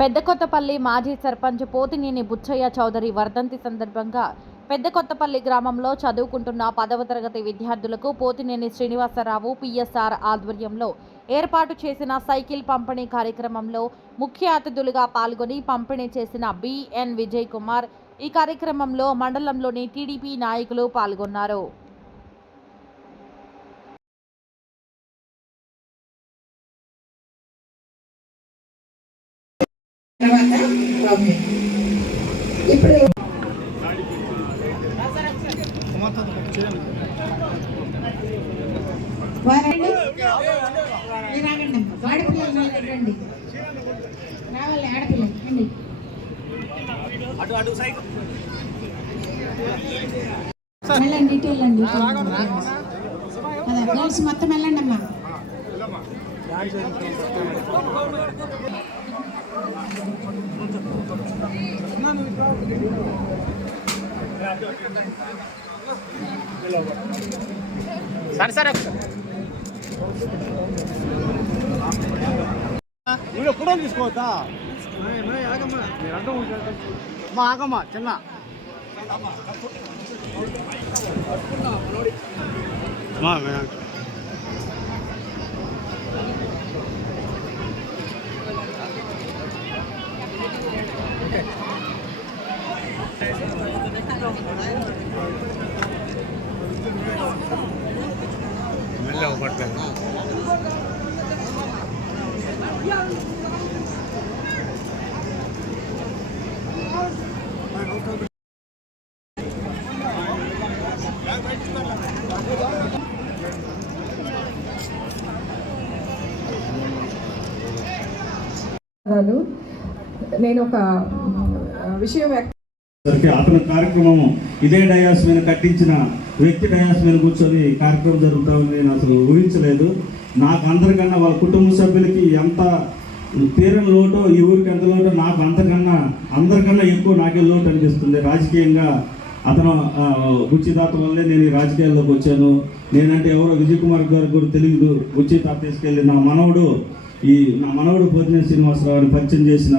పెద్దకొత్తపల్లి మాజీ సర్పంచ్ పోతినేని బుచ్చయ్య చౌదరి వర్ధంతి సందర్భంగా పెద్దకొత్తపల్లి గ్రామంలో చదువుకుంటున్న 10వ తరగతి విద్యార్థులకు పోతినేని శ్రీనివాసరావు పిఎస్ఆర్ ఆధ్వర్యంలో ఏర్పాటు చేసిన సైకిల్ పంపిణీ కార్యక్రమంలో ముఖ్య అతిథులుగా పాల్గొని పంపిణీ చేసిన బిఎన్ విజయ్ కుమార్. ఈ కార్యక్రమంలో మండలంలోని టీడీపీ నాయకులు పాల్గొన్నారు. ఇప్పుడు రండి, రావాలి ఆడపిల్లలు రండి. వెళ్ళండి, ఇటు వెళ్ళండి, గర్ల్స్ మొత్తం వెళ్ళండి అమ్మా. సరే సరే మీరు ఫోటో తీసుకోవద్దా? మా ఆగమ్మా చిన్న మెల్లగా పట్టుకోండి. నేను ఒక విషయం అతని కార్యక్రమం ఇదే డయాస్ మీద కట్టించిన వ్యక్తి డయాస్ మీద కూర్చొని కార్యక్రమం జరుగుతామని నేను అసలు ఊహించలేదు. నాకు అందరికన్నా వాళ్ళ కుటుంబ సభ్యులకి ఎంత తీరని లోటో ఈ ఊరికి ఎంత లోటో నాకు అందరికన్నా ఎక్కువ నాకే లోటు అనిపిస్తుంది. రాజకీయంగా అతను బుచ్చి తాత వల్లే నేను ఈ రాజకీయాల్లోకి వచ్చాను. నేనంటే ఎవరో విజయ్ కుమార్ గారికి కూడా తెలియదు. బుచ్చి తాత తీసుకెళ్ళి నా మనవడు పోతినేని శ్రీనివాసరావుని పరిచయం చేసిన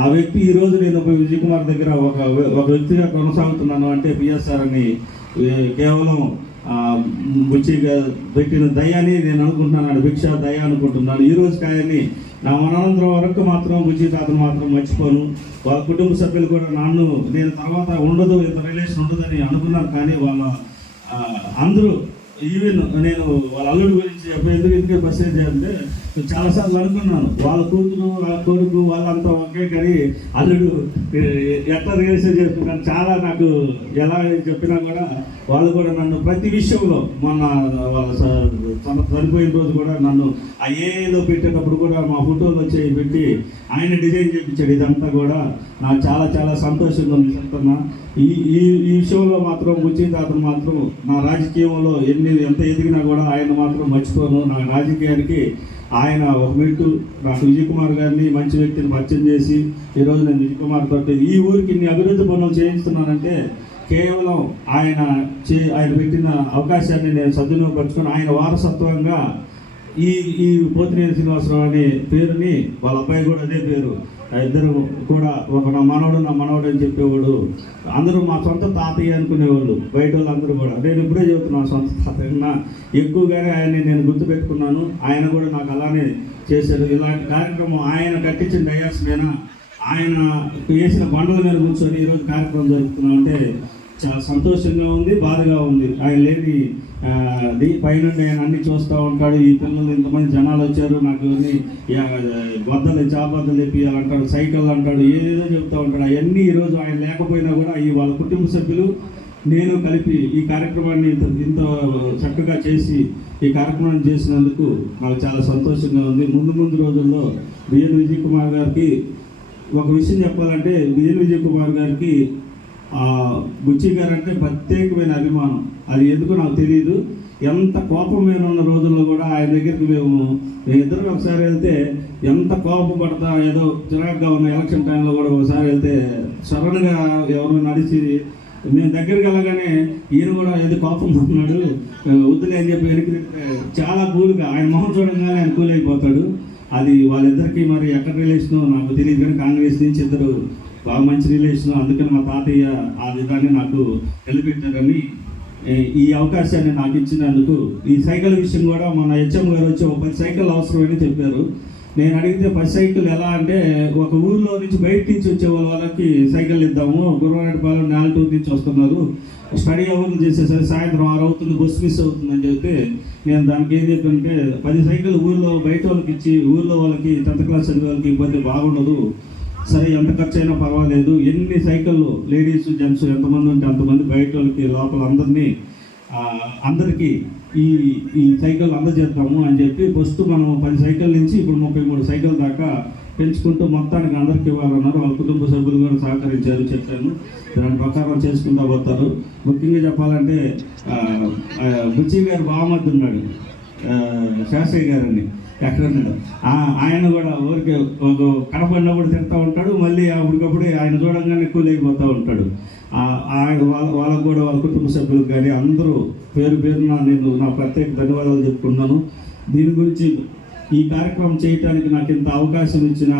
ఆ వ్యక్తి ఈరోజు నేను విజయ్ కుమార్ దగ్గర ఒక వ్యక్తిగా కొనసాగుతున్నాను అంటే పిఎస్ఆర్ అని కేవలం బుచ్చిగా పెట్టిన దయాని నేను అనుకుంటున్నాను. భిక్ష దయ అనుకుంటున్నాను. ఈరోజు కాయని నా మనంతరం వరకు మాత్రం బుచ్చి తాతను మాత్రం మర్చిపోను. వాళ్ళ కుటుంబ సభ్యులు కూడా నేను తర్వాత ఉండదు, ఇంత రిలేషన్ ఉండదని అనుకున్నాను. కానీ వాళ్ళ అందరూ ఈవెన్ నేను వాళ్ళ అల్లుడి గురించి ఎందుకు మెసేజ్ అంటే చాలాసార్లు అనుకున్నాను. వాళ్ళ కూతురు వాళ్ళ కొడుకు వాళ్ళంతా ఒకే, కానీ అల్లుడు ఎట్లా రిలేషన్ చేసుకున్నాను. చాలా నాకు ఎలా చెప్పినా కూడా వాళ్ళు కూడా నన్ను ప్రతి విషయంలో మొన్న వాళ్ళ చనిపోయిన రోజు కూడా నన్ను ఆ ఏదో పెట్టేటప్పుడు కూడా మా ఫోటోలు వచ్చి పెట్టి ఆయన డిజైన్ చేయించాడు. ఇదంతా కూడా నాకు చాలా చాలా సంతోషంగా ఉంది. చెప్తున్నా ఈ విషయంలో మాత్రం బుచ్చి తాతను మాత్రం నా రాజకీయంలో ఎంత ఎదిగినా కూడా ఆయన మాత్రం మర్చిపోను. నా రాజకీయానికి ఆయన ఒక మెట్టు. నాకు విజయ్ కుమార్ గారిని మంచి వ్యక్తిని పరిచయం చేసి ఈరోజు నేను విజయ్ కుమార్ తోటి ఈ ఊరికి ఇన్ని అభివృద్ధి పనులు చేయిస్తున్నానంటే కేవలం ఆయన పెట్టిన అవకాశాన్ని నేను సద్వినియోగపరుచుకుని ఆయన వారసత్వంగా ఈ పోతినేని శ్రీనివాసరావు అనే పేరుని వాళ్ళ అబ్బాయి కూడా అదే పేరు. ఇద్దరు కూడా నా మనవడు అని చెప్పేవాడు. అందరూ మా సొంత తాతయ్య అనుకునేవాళ్ళు బయట వాళ్ళందరూ కూడా. నేను ఇప్పుడే చెబుతున్నాను సొంత తాతయ్య. ఎక్కువగానే ఆయన్ని నేను గుర్తుపెట్టుకున్నాను. ఆయన కూడా నాకు అలానే చేశారు. ఇలాంటి కార్యక్రమం ఆయన కట్టించిన డయాస్ మీద ఆయన వేసిన బండల మీద కూర్చొని ఈరోజు కార్యక్రమం జరుపుతున్నాం అంటే చాలా సంతోషంగా ఉంది, బాధగా ఉంది. ఆయన లేని పైనుండి ఆయన అన్ని చూస్తూ ఉంటాడు. ఈ పిల్లలు ఇంతమంది జనాలు వచ్చారు, నాకు చాబద్దలు తెప్పియాలంటాడు, సైకిల్ అంటాడు, ఏదేదో చెప్తూ ఉంటాడు. అవన్నీ ఈరోజు ఆయన లేకపోయినా కూడా వాళ్ళ కుటుంబ సభ్యులు నేను కలిపి ఈ కార్యక్రమాన్ని ఇంత చక్కగా చేసి ఈ కార్యక్రమాన్ని చేసినందుకు నాకు చాలా సంతోషంగా ఉంది. ముందు రోజుల్లో బిఎన్ విజయ్ కుమార్ గారికి ఒక విషయం చెప్పాలంటే, బిఎన్ విజయ్ కుమార్ గారికి బుచ్చి గారు అంటే ప్రత్యేకమైన అభిమానం. అది ఎందుకు నాకు తెలియదు. ఎంత కోపం మీద ఉన్న రోజుల్లో కూడా ఆయన దగ్గరికి మేము ఇద్దరు ఒకసారి వెళ్తే ఎంత కోపపడతా ఏదో చిరాగ్గా ఉన్న ఎలక్షన్ టైంలో కూడా ఒకసారి వెళ్తే సడన్గా ఎవరు నడిచి నేను దగ్గరికి వెళ్ళగానే ఈయన కూడా ఏదో కోపం ఉన్నాడు వద్దులే అని చెప్పి వెనక్కి చాలా కూల్గా ఆయన మొహం చూడంగానే ఆయన కూల్ అయిపోతాడు. అది వాళ్ళిద్దరికీ మరి ఎక్కడ రిలేషను నాకు తెలియదు, కానీ కాంగ్రెస్ నుంచి ఇద్దరు బాగా మంచి రిలేషను. అందుకని మా తాతయ్య ఆ విధాన్ని నాకు నిలబెట్టారని ఈ అవకాశాన్ని నాకు ఇచ్చినందుకు. ఈ సైకిల్ విషయం కూడా మన హెచ్ఎం గారు వచ్చి ఒక 10 సైకిల్ అవసరమని చెప్పారు. నేను అడిగితే 10 సైకిల్ ఎలా అంటే, ఒక ఊర్లో నుంచి బయట నుంచి వచ్చే వాళ్ళకి సైకిల్ ఇద్దాము, గురవాడపాలెం నేలటూరు నుంచి వస్తున్నారు, స్టడీ అవర్లు చేసేసరి సాయంత్రం 6 అవుతుంది, బస్సు మిస్ అవుతుందని చెప్తే నేను దానికి ఏం చెప్పానంటే 10 సైకిల్ ఊళ్ళో బయట వాళ్ళకి ఇచ్చి ఊళ్ళో వాళ్ళకి 10th క్లాస్ చదివే వాళ్ళకి ఇబ్బంది బాగుండదు, సరే ఎంత ఖర్చు అయినా పర్వాలేదు, ఎన్ని సైకిళ్ళు లేడీస్ జెంట్స్ ఎంతమంది ఉంటే అంతమంది బయట వాళ్ళకి లోపల అందరికీ ఈ సైకిల్ అందజేద్దాము అని చెప్పి ఫస్ట్ మనం 10 సైకిల్ నుంచి ఇప్పుడు 33 సైకిల్ దాకా పెంచుకుంటూ మొత్తానికి అందరికీ ఇవ్వాలన్నారు. వాళ్ళ కుటుంబ సభ్యులు కూడా సహకరించారు, చెప్పాను, దాని ప్రకారం చేసుకుంటూ పోతారు. ముఖ్యంగా చెప్పాలంటే బుచ్చి గారు బామద్దు ఉన్నాడు, శాస్త్రి గారని ఎక్కడున్నాడు, ఆయన కూడా ఊరికి ఒక కనపడినప్పుడు తింటూ ఉంటాడు, మళ్ళీ అప్పటికప్పుడే ఆయన చూడంగానే కూలైపోతూ ఉంటాడు. వాళ్ళకు కూడా వాళ్ళ కుటుంబ సభ్యులకు కానీ అందరూ పేరున నేను నా ప్రత్యేక ధన్యవాదాలు చెప్పుకున్నాను. దీని గురించి ఈ కార్యక్రమం చేయటానికి నాకు ఇంత అవకాశం ఇచ్చిన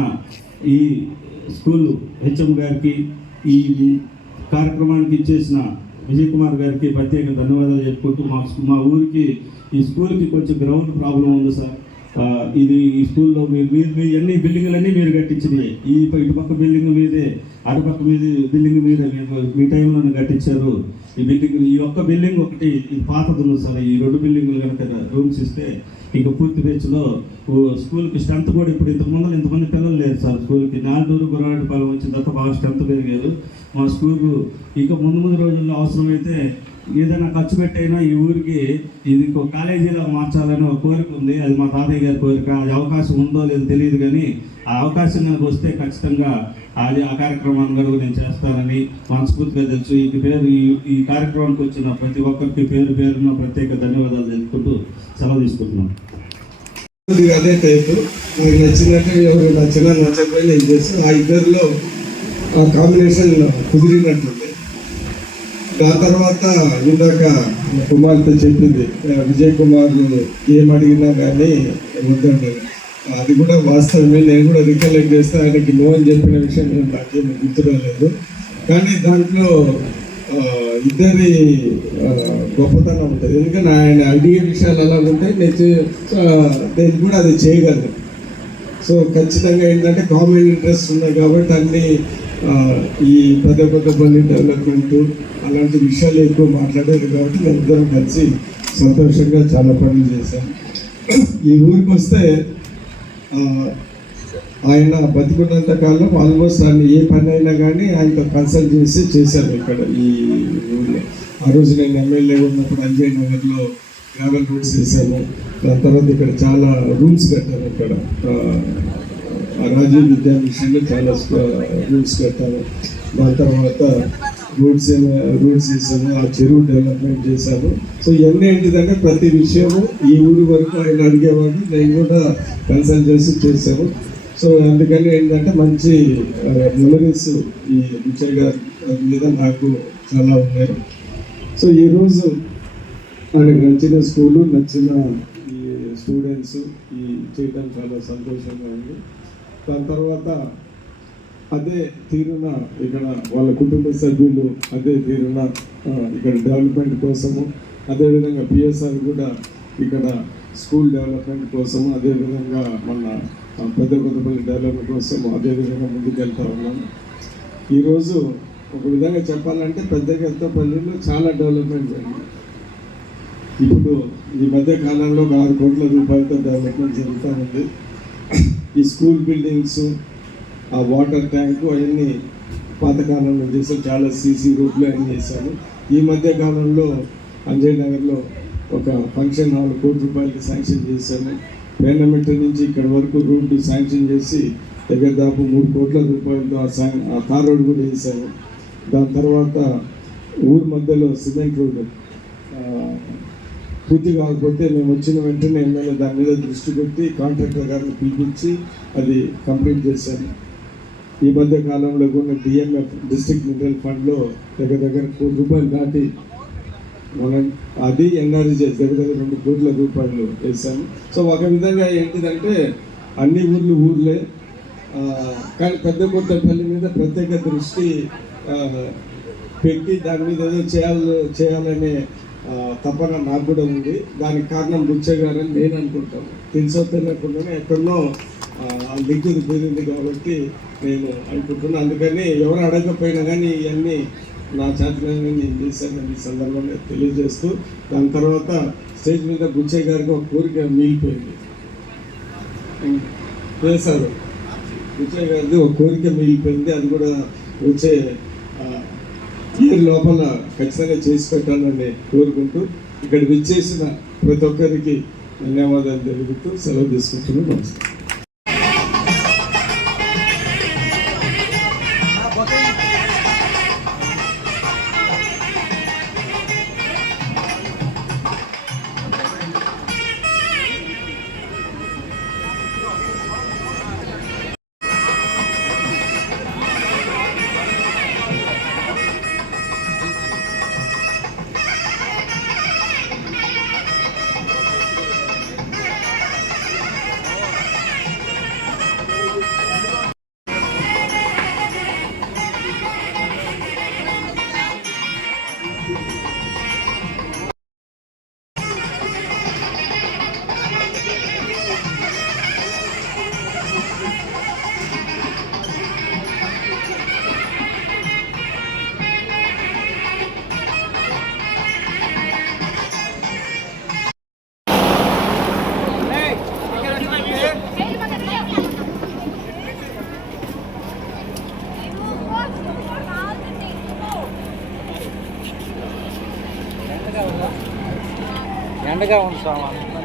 ఈ స్కూల్ హెచ్ఎం గారికి, ఈ కార్యక్రమానికి ఇచ్చేసిన విజయ్ కుమార్ గారికి ప్రత్యేక ధన్యవాదాలు చెప్పుకుంటూ, మా ఊరికి ఈ స్కూల్కి కొంచెం గ్రౌండ్ ప్రాబ్లం ఉంది సార్. ఇది ఈ స్కూల్లో మీరు అన్ని బిల్డింగ్లన్నీ మీరు కట్టించినాయి, ఇటుపక్క బిల్డింగ్ మీదే అటుపక్క బిల్డింగ్ మీద మీ టైంలోనే కట్టించారు. ఈ ఒక్క బిల్డింగ్ ఒకటి ఇది పాతది ఉంది సార్. ఈ 2 బిల్డింగ్లు కనుక రూమ్స్ ఇస్తే ఇంకా పూర్తి బెచ్లో స్కూల్కి స్ట్రెంత్ కూడా ఇప్పుడు ఇంతమంది పిల్లలు లేరు సార్. స్కూల్కి నాలుగు గురవాడపాలెం వచ్చిన తర్వాత బాగా స్ట్రెంత్ పెరిగారు మా స్కూల్. ఇక ముందు రోజుల్లో అవసరమైతే ఏదైనా ఖర్చు పెట్టైనా ఈ ఊరికి ఇది కాలేజీలో మార్చాలని ఒక కోరిక ఉంది. అది మా తాతయ్య గారి కోరిక. అది అవకాశం ఉందో లేదో తెలియదు, కానీ ఆ అవకాశం కనుక వస్తే ఖచ్చితంగా ఆ కార్యక్రమాన్ని కనుక నేను చేస్తానని మనస్ఫూర్తిగా తెలుసు. ఈ కార్యక్రమానికి వచ్చిన ప్రతి ఒక్కరికి పేరున ప్రత్యేక ధన్యవాదాలు తెలుపుకుంటూ సెలవు తీసుకుంటున్నాను. అదే టైపు మీకు నచ్చినట్టు ఎవరు నచ్చకపోయినా ఏం చేస్తాను. ఆ ఇద్దరిలో ఆ కాంబినేషన్ కుదిరినట్టుంది. దాని తర్వాత ఇందాక కుమార్తె చెప్పింది, విజయ్ కుమార్ ఏం అడిగినా కానీ వద్దండి. అది కూడా వాస్తవమే. నేను కూడా రికలెక్ట్ చేస్తే ఆయనకి నో అని చెప్పిన విషయం నాకేమీ గుర్తురాలేదు. కానీ దాంట్లో ఇద్దరి గొప్పతనం ఉంటుంది. ఎందుకంటే ఆయన అడిగే విషయాలు అలా ఉంటే నేను కూడా అది చేయగలను. సో ఖచ్చితంగా ఏంటంటే కామన్ ఇంట్రెస్ట్ ఉన్నాయి కాబట్టి అన్ని ఈ పెద్దపల్లి డెవలప్మెంట్ అలాంటి విషయాలు ఎక్కువ మాట్లాడేది కాబట్టి మేము ఇద్దరం కలిసి సంతోషంగా చాలా పనులు చేశాను. ఈ ఊరికి వస్తే ఆయన బతికున్నంత కాలం ఆల్మోస్ట్ ఆయన ఏ పని అయినా కానీ ఆయనతో కన్సల్ట్ చేసి చేశాను ఇక్కడ ఈ ఊళ్ళో. ఆ రోజు నేను ఎమ్మెల్యే ఉన్నప్పుడు అంజయ్ నగర్లో గ్రావెల్ రోడ్స్ వేసాను. దాని తర్వాత ఇక్కడ చాలా రూమ్స్ కట్టాను. ఇక్కడ రాజీవ్ విద్యా మిషన్లో చాలా రూమ్స్ కట్టాను. దాని తర్వాత రోడ్స్ వేసాము, ఆ చెరువు డెవలప్మెంట్ చేశాము. సో ఇవన్నీ ఏంటిదంటే ప్రతి విషయము ఈ ఊరి వరకు ఆయన అడిగేవాడు, నేను కూడా కన్సల్ట్ చేసి చేశాము. సో అందుకని ఏంటంటే మంచి మెమరీస్ ఈ విజయ్ గారి మీద నాకు చాలా ఉన్నాయి. సో ఈరోజు ఆయనకు నచ్చిన స్కూలు, నచ్చిన ఈ స్టూడెంట్స్ ఈ చేయడం చాలా సంతోషంగా ఉంది. దాని తర్వాత అదే తీరున ఇక్కడ వాళ్ళ కుటుంబ సభ్యులు అదే తీరున ఇక్కడ డెవలప్మెంట్ కోసము, అదేవిధంగా పిఎస్ఆర్ కూడా ఇక్కడ స్కూల్ డెవలప్మెంట్ కోసము, అదేవిధంగా మన పెద్దపల్లి డెవలప్మెంట్ కోసము అదేవిధంగా ముందుకెళ్తా ఉన్నాము. ఈరోజు ఒక విధంగా చెప్పాలంటే పెద్దపల్లిలో చాలా డెవలప్మెంట్ జరిగింది. ఇప్పుడు ఈ మధ్య కాలంలో 6 కోట్ల రూపాయలతో డెవలప్మెంట్ జరుగుతూ ఉంది. ఈ స్కూల్ బిల్డింగ్స్, ఆ వాటర్ ట్యాంకు అవన్నీ పాతకాలంలో చేసాం. చాలా సీసీ రోడ్లు అన్నీ చేశాము. ఈ మధ్య కాలంలో అంజయ్ నగర్లో ఒక ఫంక్షన్ హాల్ 1 కోటి రూపాయలకి శాంక్షన్ చేశాము. పేర్నమెంట్ నుంచి ఇక్కడ వరకు రోడ్డు శాంక్షన్ చేసి దాదాపు 3 కోట్ల రూపాయలతో ఆ తార్ రోడ్డు కూడా వేసాము. దాని తర్వాత ఊరి మధ్యలో సిమెంట్ రోడ్డు పూర్తి కాకపోతే మేము వచ్చిన వెంటనే ఎమ్మెల్యే దాని మీద దృష్టి పెట్టి కాంట్రాక్టర్ గారిని పిలిపించి అది కంప్లీట్ చేశాము. ఈ మధ్య కాలంలో కూడా డిఎంఎఫ్ డిస్ట్రిక్ట్ మినరల్ ఫండ్లో దగ్గర 1 కోటి రూపాయలు దాటి మనం అది ఎన్ఆర్జీ దగ్గర 2 కోట్ల రూపాయలు వేసాము. సో ఒక విధంగా ఏంటిదంటే అన్ని ఊర్లే. కానీ పెద్ద కొత్తపల్లి మీద ప్రత్యేక దృష్టి పెట్టి దాని మీద ఏదో చేయాలనే తపన నాకు కూడా ఉంది. దానికి కారణం బుచ్చయ్య గారు అని నేను అనుకుంటాను. తెలుసో తెలియకుండానే ఎక్కడో లింకుది కుదిరింది కాబట్టి నేను అనుకుంటున్నాను. అందుకని ఎవరు అడగకపోయినా కానీ ఇవన్నీ నా చేతిలో నేను చేశాను ఈ సందర్భంగా తెలియజేస్తూ, దాని తర్వాత స్టేజ్ మీద బుచ్చయ్య గారికి ఒక కోరిక మిగిలిపోయింది. చేశారు బుచ్చయ్య గారిది ఒక కోరిక మిగిలిపోయింది. అది కూడా వచ్చే ఇయర్ లోపల ఖచ్చితంగా చేసి పెట్టాలని కోరుకుంటూ ఇక్కడ విచ్చేసిన ప్రతి ఒక్కరికి ధన్యవాదాలు తెలుపుతూ సెలవు తీసుకుంటున్నాను. నమస్కారం. ఎండగా ఉంది సామాన్.